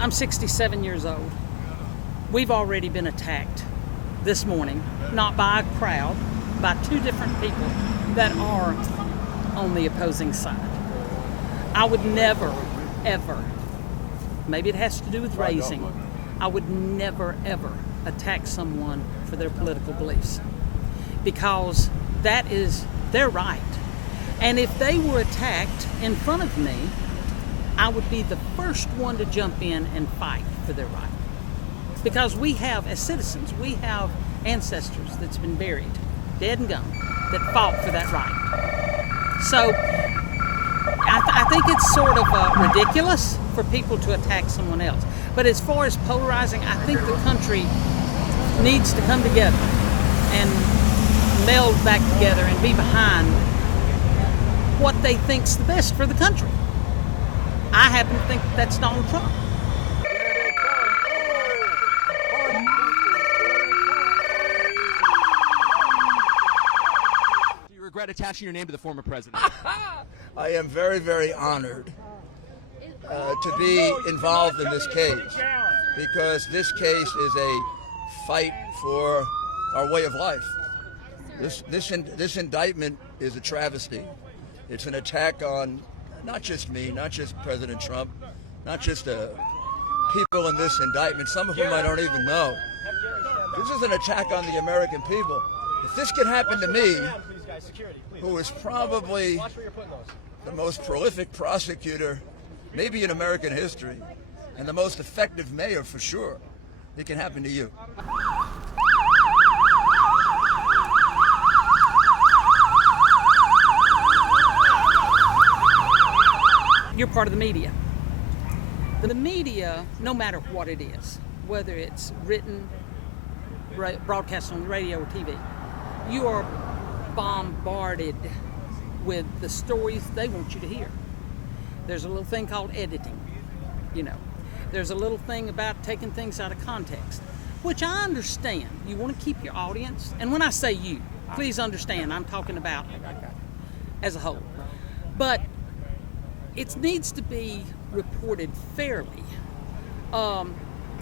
I'm 67 years old. We've already been attacked this morning, not by a crowd, by two different people that are on the opposing side. I would never, ever, maybe it has to do with raising, I would never, ever attack someone for their political beliefs, because that is their right. And if they were attacked in front of me, I would be the first one to jump in and fight for their right. Because we have, as citizens, we have ancestors that's been buried, dead and gone, that fought for that right. So I think it's sort of ridiculous for people to attack someone else. But as far as polarizing, I think the country needs to come together and meld back together and be behind what they think's the best for the country. I happen to think that's Donald Trump. Do you regret attaching your name to the former president? I am very, very honored to be involved in this case, because this case is a fight for our way of life. This indictment is a travesty. It's an attack on not just me, not just President Trump, not just the people in this indictment, some of whom I don't even know. This is an attack on the American people. If this could happen to me, who is probably the most prolific prosecutor, maybe in American history, and the most effective mayor for sure, it can happen to you. You're part of the media. The media, no matter what it is, whether it's written, broadcast on the radio or TV, you are bombarded with the stories they want you to hear. There's a little thing called editing, There's a little thing about taking things out of context, which I understand. You want to keep your audience, and when I say you, please understand I'm talking about as a whole. But it needs to be reported fairly.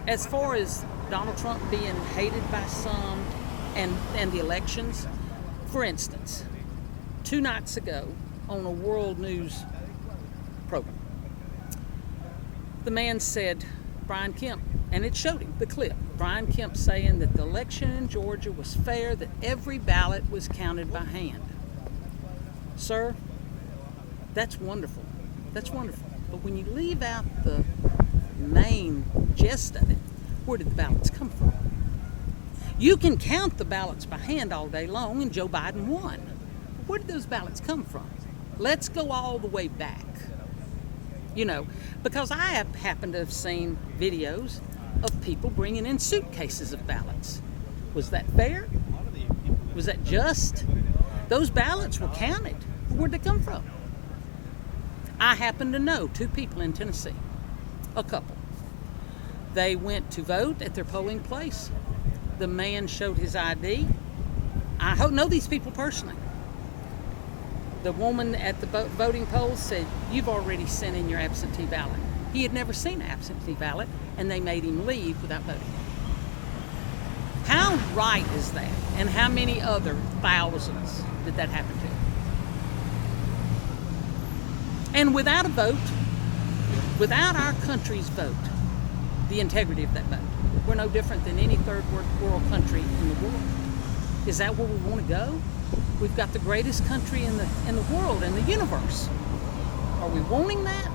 As far as Donald Trump being hated by some and the elections, for instance, 2 nights ago on a world news program, the man said, Brian Kemp, and it showed him the clip, Brian Kemp saying that the election in Georgia was fair, that every ballot was counted by hand. Sir, that's wonderful. That's wonderful. But when you leave out the main gist of it, where did the ballots come from? You can count the ballots by hand all day long, and Joe Biden won. Where did those ballots come from? Let's go all the way back. Because I have happened to have seen videos of people bringing in suitcases of ballots. Was that fair? Was that just? Those ballots were counted. Where'd they come from? I happen to know 2 people in Tennessee, a couple. They went to vote at their polling place. The man showed his ID. I know these people personally. The woman at the voting polls said, you've already sent in your absentee ballot. He had never seen an absentee ballot, and they made him leave without voting. How right is that? And how many other thousands did that happen to? And without a vote, without our country's vote, the integrity of that vote, we're no different than any third world country in the world. Is that where we want to go? We've got the greatest country in the world, in the universe. Are we wanting that?